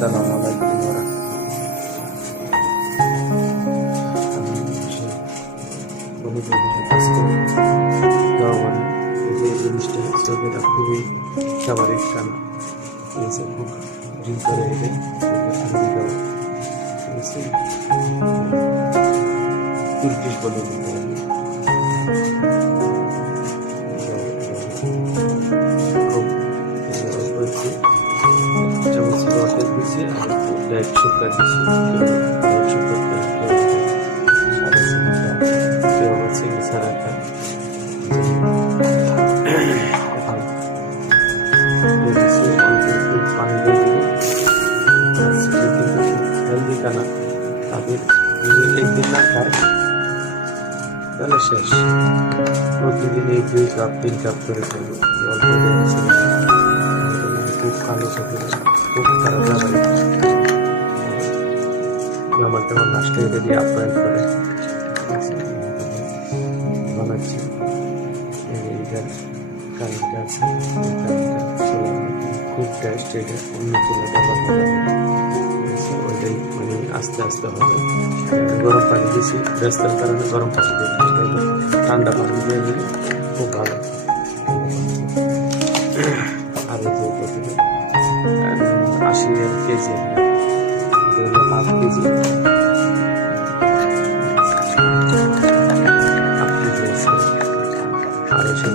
আসসালামু আলাইকুম আমি কাজ করি মানে এই জিনিসটা হচ্ছে যেটা খুবই খাবারের খানা ঠিক আছে, খুব ড্রিঙ্ক করে এলে আরবি খাবার ঠিক আছে, তুর্কিশ বলে দিতে হবে। খুব অল্প একটু চামচ রসের দিয়েছি আর একটু ডায়েট সুগার দিয়েছি, ডায়েট সুগারটা সাড়ে চিনিটা কেউ আবার চিনি ছাড়াটা এখন দিয়েছি অল্প একটু পানি দিয়ে দিব। কিন্তু হেলদি খানা তাদের যদি একদিন না খায় তাহলে শেষ, প্রতিদিন এই 2 কাপ 3 কাপ করে খাইব অল্প দিয়েছি। খুব ভালো থাকে, খুব খারাপ লাগে আমার তেমন নাস্তা এটা দিয়ে আপ্যায়ন করে বানাচ্ছি। এইটার কারেন্টটা আছে, খুব টেস্ট, এটা অন্য কোনো ব্যাপার ওইটাই মানে আস্তে আস্তে হবে। গরম পানি দিয়েছি, ব্যস্তার কারণে গরম পানি দিয়ে ঠান্ডা পানি দিয়ে দিলে খুব ভালো। আর এই যে প্রতিদিন 80 কেজি, 1/2 কেজি আর এসব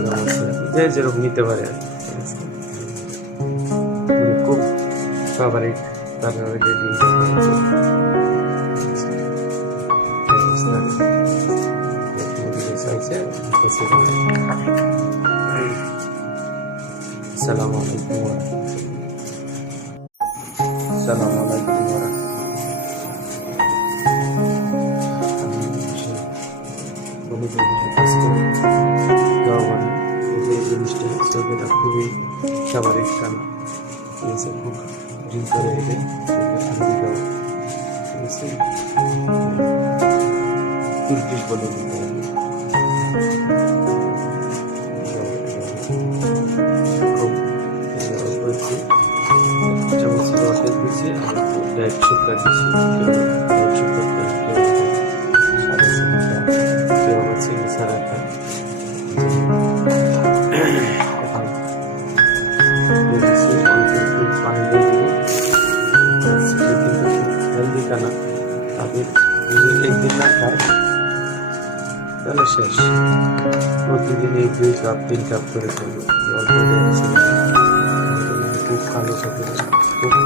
যে যেরকম নিতে পারে আর খুব ফেভারিট তার আসসালামু আলাইকুম আসসালামু আলাইকুম আমি কাজ করি মানে এই জিনিসটা হচ্ছে যেটা খুবই খাবারের খানা ঠিক আছে, খুব ড্রিঙ্ক করে এলে আরবি খাবার ঠিক আছে, তুর্কিশ বলে দিতে হবে। খুব অল্প একটু চামচ রসের দিয়েছি আর একটু ডায়েট সুগার দিয়েছি, ডায়েট সুগারটা সাড়ে চিনিটা কেউ আবার চিনি ছাড়াটা এখন দিয়েছি অল্প একটু পানি দিয়ে দিব। কিন্তু হেলদি খানা তাদের যদি একদিন না খায় তাহলে শেষ, প্রতিদিন এই 2 কাপ 3 কাপ করে খাইব অল্প দিয়েছি। খুব ভালো থাকে, খুব